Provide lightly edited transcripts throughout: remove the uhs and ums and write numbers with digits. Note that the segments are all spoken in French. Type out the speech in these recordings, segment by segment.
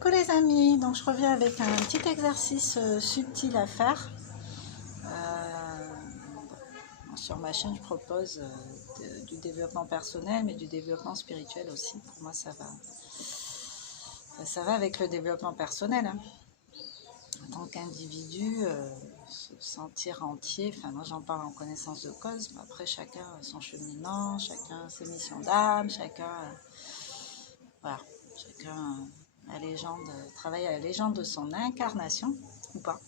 Coucou les amis, donc je reviens avec un petit exercice subtil à faire. Sur ma chaîne, je propose du développement personnel, mais du développement spirituel aussi. Pour moi, ça va avec le développement personnel. Hein. En tant qu'individu, se sentir entier, enfin moi j'en parle en connaissance de cause, mais après chacun a son cheminement, chacun ses missions d'âme, voilà, chacun travaille à la légende de son incarnation, ou pas.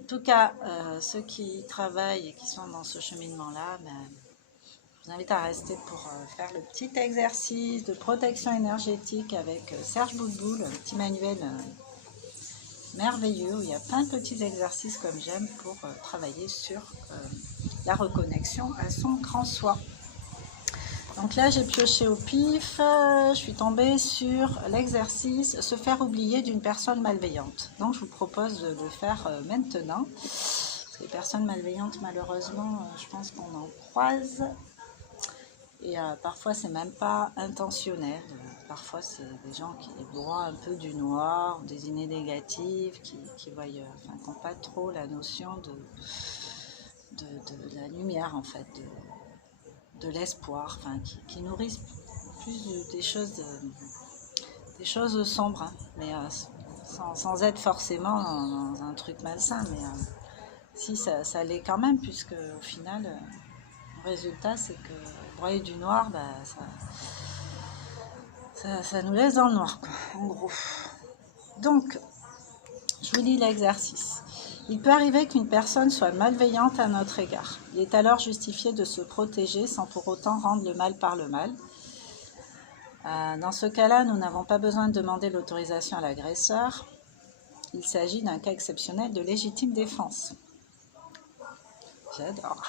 En tout cas, ceux qui travaillent et qui sont dans ce cheminement-là, je vous invite à rester pour faire le petit exercice de protection énergétique avec Serge Boudboul, un petit manuel merveilleux où il y a plein de petits exercices comme j'aime pour travailler sur la reconnexion à son grand soi. Donc là, j'ai pioché au pif, je suis tombée sur l'exercice « Se faire oublier d'une personne malveillante ». Donc je vous propose de le faire maintenant. Parce que les personnes malveillantes, malheureusement, je pense qu'on en croise. Et parfois, c'est même pas intentionnel. Parfois, c'est des gens qui broient un peu du noir, des idées négatives, qui voient, n'ont pas trop la notion de la lumière, en fait, de l'espoir, qui nourrissent plus des choses sombres, hein, mais sans être forcément dans un truc malsain, mais si ça l'est quand même, puisque au final, le résultat c'est que broyer du noir, ça nous laisse dans le noir, quoi, en gros. Donc, je vous lis l'exercice. Il peut arriver qu'une personne soit malveillante à notre égard. Il est alors justifié de se protéger sans pour autant rendre le mal par le mal. Dans ce cas-là, nous n'avons pas besoin de demander l'autorisation à l'agresseur. Il s'agit d'un cas exceptionnel de légitime défense. J'adore.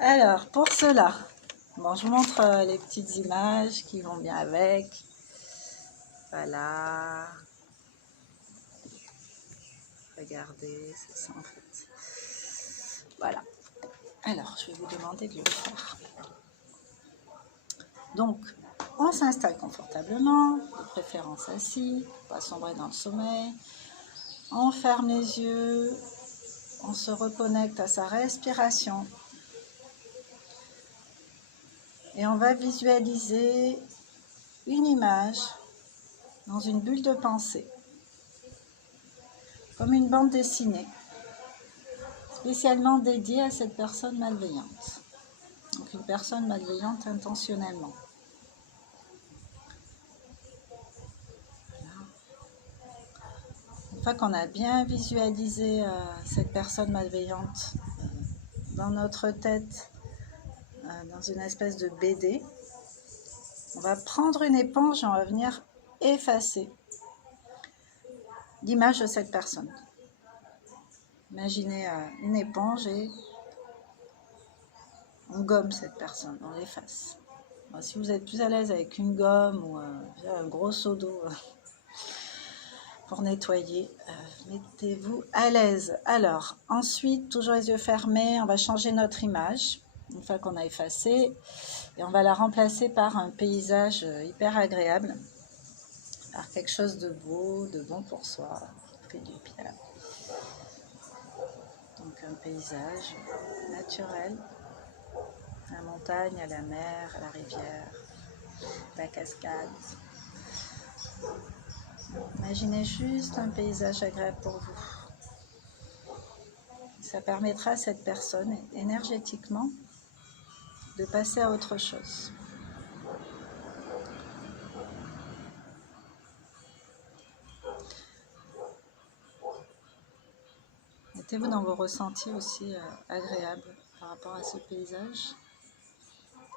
Alors, pour cela, je vous montre les petites images qui vont bien avec. Voilà. Regardez, c'est ça en fait. Voilà. Alors, je vais vous demander de le faire. Donc, on s'installe confortablement, de préférence assis, pas sombrer dans le sommeil. On ferme les yeux, on se reconnecte à sa respiration. Et on va visualiser une image dans une bulle de pensée, comme une bande dessinée, spécialement dédiée à cette personne malveillante. Donc une personne malveillante intentionnellement. Une fois qu'on a bien visualisé cette personne malveillante dans notre tête, dans une espèce de BD, on va prendre une éponge et on va venir effacer l'image de cette personne. Imaginez une éponge et on gomme cette personne, on l'efface. Alors, si vous êtes plus à l'aise avec une gomme ou un gros seau d'eau pour nettoyer, mettez-vous à l'aise. Alors, ensuite, toujours les yeux fermés, on va changer notre image, une fois qu'on a effacé, et on va la remplacer par un paysage hyper agréable, par quelque chose de beau, de bon pour soi, qui fait du bien. Donc un paysage naturel, à la montagne, à la mer, à la rivière, à la cascade. Imaginez juste un paysage agréable pour vous. Ça permettra à cette personne, énergétiquement, de passer à autre chose. Mettez-vous dans vos ressentis aussi agréables par rapport à ce paysage.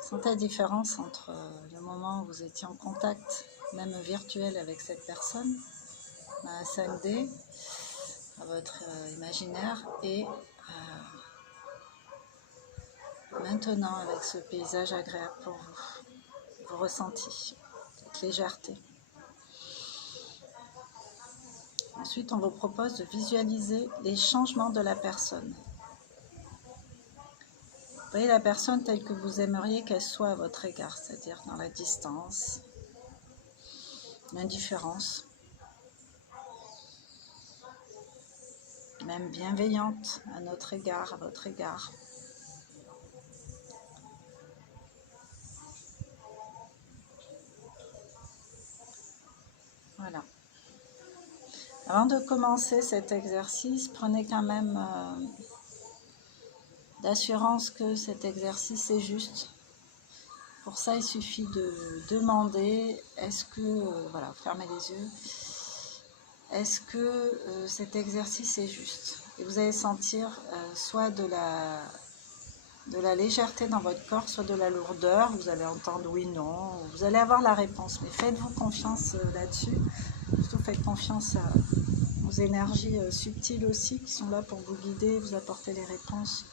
Sentez la différence entre le moment où vous étiez en contact, même virtuel, avec cette personne, dans la 5D, à votre imaginaire, et maintenant avec ce paysage agréable pour vous, vos ressentis, cette légèreté. Ensuite, on vous propose de visualiser les changements de la personne. Voyez la personne telle que vous aimeriez qu'elle soit à votre égard, c'est-à-dire dans la distance, l'indifférence, même bienveillante à notre égard, à votre égard. Voilà. Avant de commencer cet exercice, prenez quand même d'assurance que cet exercice est juste. Pour ça, il suffit de demander, est-ce que, voilà, fermez les yeux, est-ce que cet exercice est juste? Et vous allez sentir soit de la légèreté dans votre corps, soit de la lourdeur. Vous allez entendre oui, non, vous allez avoir la réponse. Mais faites-vous confiance là-dessus. Surtout faites confiance aux énergies subtiles aussi qui sont là pour vous guider, vous apporter les réponses.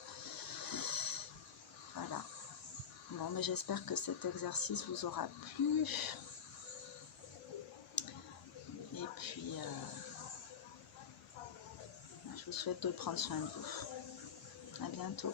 Voilà. Bon, mais j'espère que cet exercice vous aura plu. Et puis, je vous souhaite de prendre soin de vous. À bientôt.